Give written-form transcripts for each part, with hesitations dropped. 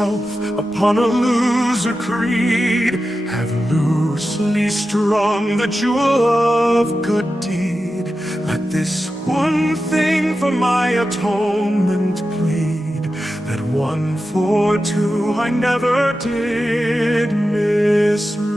myself upon a loser creed, have loosely strung the jewel of good deed. Let this one thing for my atonement plead, that one for two I never did misread.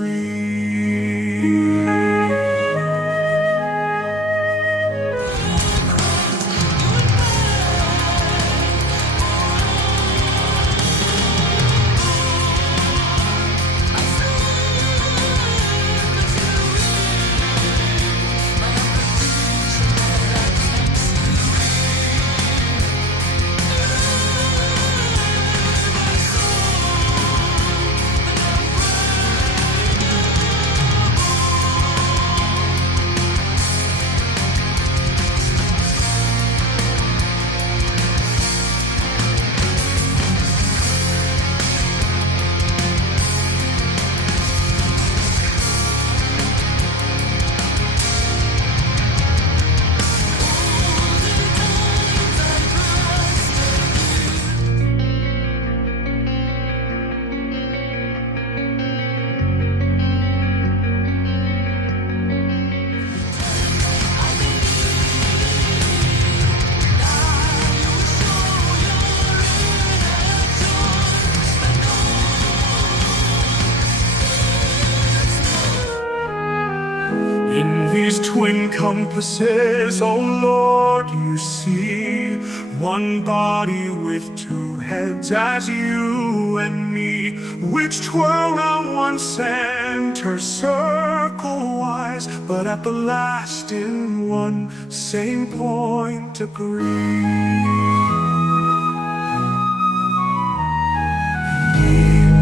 In these twin compasses, O Lord, you see one body with two heads as you and me, which twirl round one center circle-wise, but at the last in one same point agree.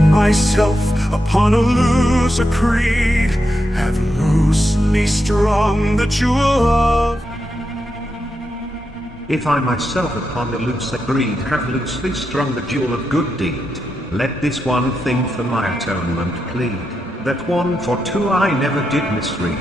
Myself upon a loser creed, have loosely strung the jewel of. If I myself upon a loose creed have loosely strung the jewel of good deed, let this one thing for my atonement plead, that one for two I never did misread.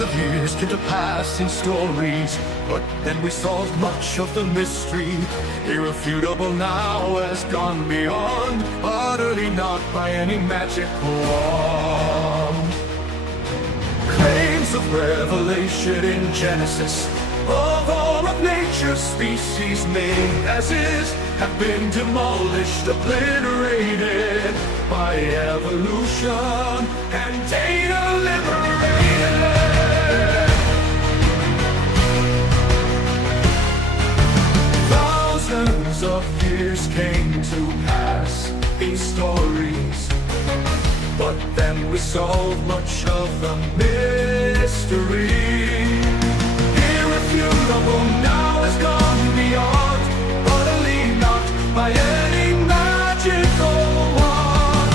Thousands of years came to pass in stories, but then we solved much of the mystery. Irrefutable now has gone beyond, utterly not by any magic wand. Claims of revelation in Genesis of all of nature's species made as is have been demolished, obliterated by evolution and data liberated. Thousands of years came to pass in stories, but then we solved much of the mystery. Irrefutable now has gone beyond, utterly not by any magical wand.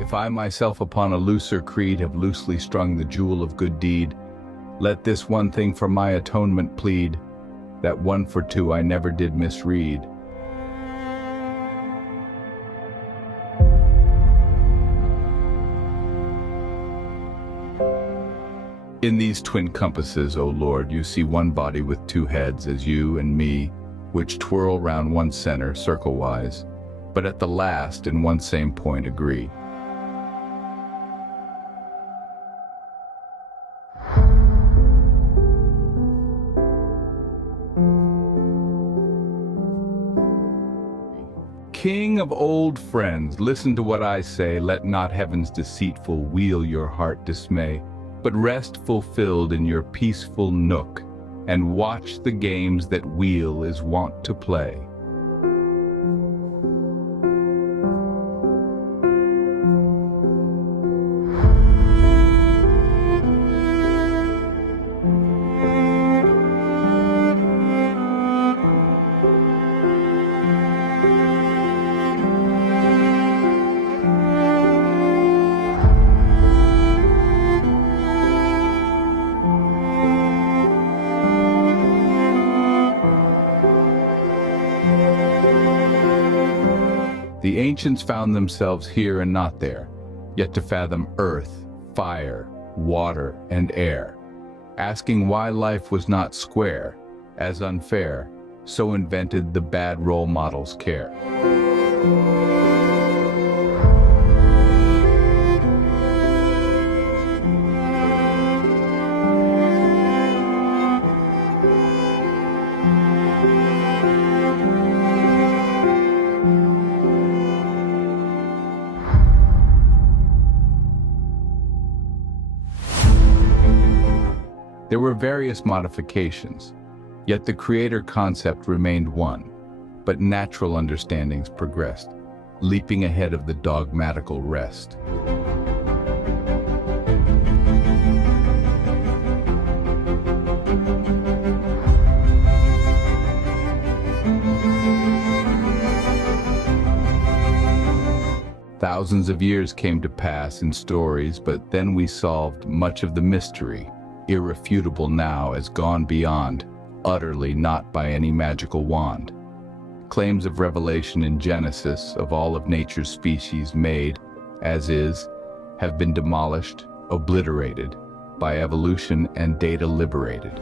If I myself upon a looser creed have loosely strung the jewel of good deed, let this one thing for my atonement plead, that one for two I never did misread. In these twin compasses, O Lord, you see one body with two heads as you and me, which twirl round one center circle-wise, but at the last in one same point agree. King of old friends, listen to what I say, let not heaven's deceitful wheel your heart dismay, but rest fulfilled in your peaceful nook, and watch the games that wheel is wont to play. The ancients found themselves here and not there, yet to fathom earth, fire, water, and air, asking why life was not square, as unfair, so invented the bad role models care. There were various modifications, yet the creator concept remained one, but natural understandings progressed, leaping ahead of the dogmatical rest. Thousands of years came to pass in stories, but then we solved much of the mystery, irrefutable now as gone beyond, utterly not by any magical wand. Claims of revelation in Genesis of all of nature's species made, as is, have been demolished, obliterated, by evolution and data liberated.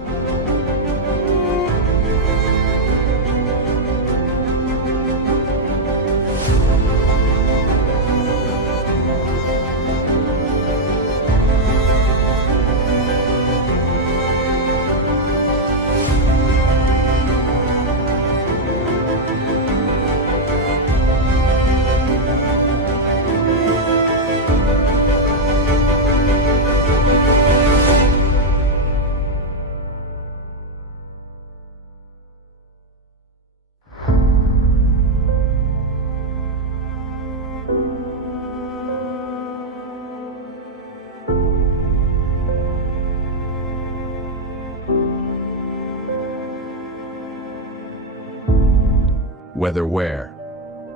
Whether where,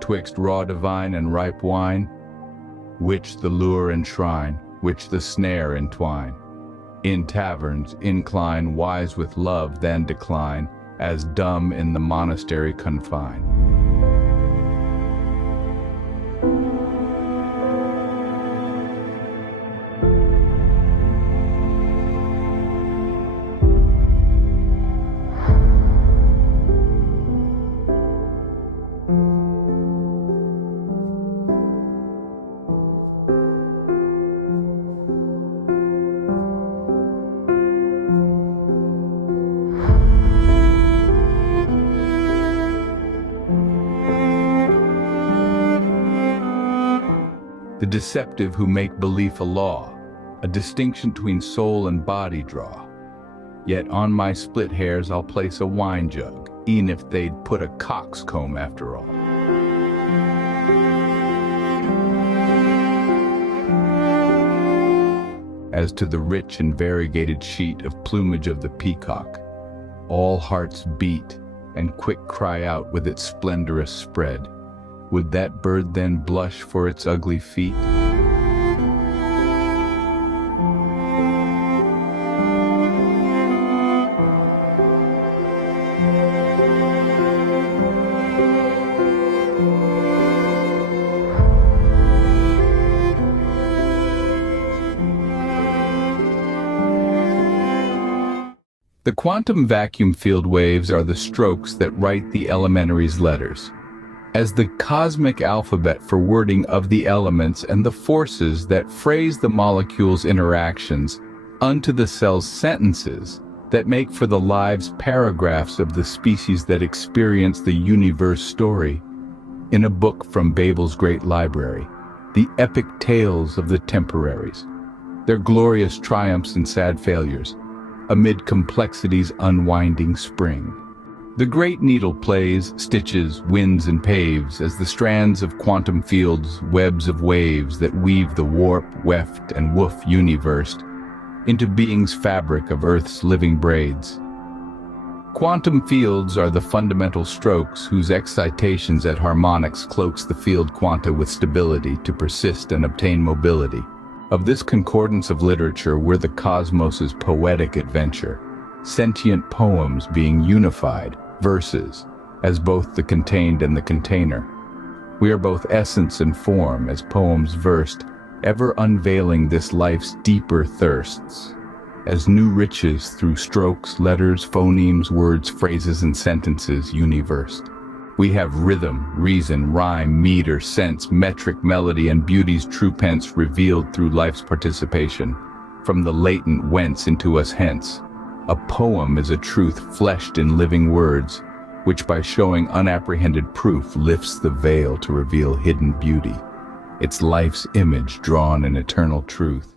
twixt raw divine and ripe wine, which the lure enshrine, which the snare entwine. In taverns incline, wise with love then decline, as dumb in the monastery confine. The deceptive who make belief a law, a distinction between soul and body draw. Yet on my split hairs I'll place a wine jug, e'en if they'd put a coxcomb after all. As to the rich and variegated sheet of plumage of the peacock, all hearts beat and quick cry out with its splendorous spread. Would that bird then blush for its ugly feet? The quantum vacuum field waves are the strokes that write the elementary's letters, as the cosmic alphabet for wording of the elements and the forces that phrase the molecules' interactions unto the cell's sentences that make for the lives paragraphs of the species that experience the universe story. In a book from Babel's great library, the epic tales of the temporaries, their glorious triumphs and sad failures, amid complexity's unwinding spring. The great needle plays, stitches, winds and paves as the strands of quantum fields, webs of waves that weave the warp, weft and woof universe into being's fabric of Earth's living braids. Quantum fields are the fundamental strokes whose excitations at harmonics cloaks the field quanta with stability to persist and obtain mobility. Of this concordance of literature we're the cosmos's poetic adventure, sentient poems being unified, verses, as both the contained and the container. We are both essence and form as poems versed, ever unveiling this life's deeper thirsts, as new riches through strokes, letters, phonemes, words, phrases, and sentences universed. We have rhythm, reason, rhyme, meter, sense, metric, melody, and beauty's true pence revealed through life's participation, from the latent whence into us hence. A poem is a truth fleshed in living words, which by showing unapprehended proof lifts the veil to reveal hidden beauty. It's life's image drawn in eternal truth.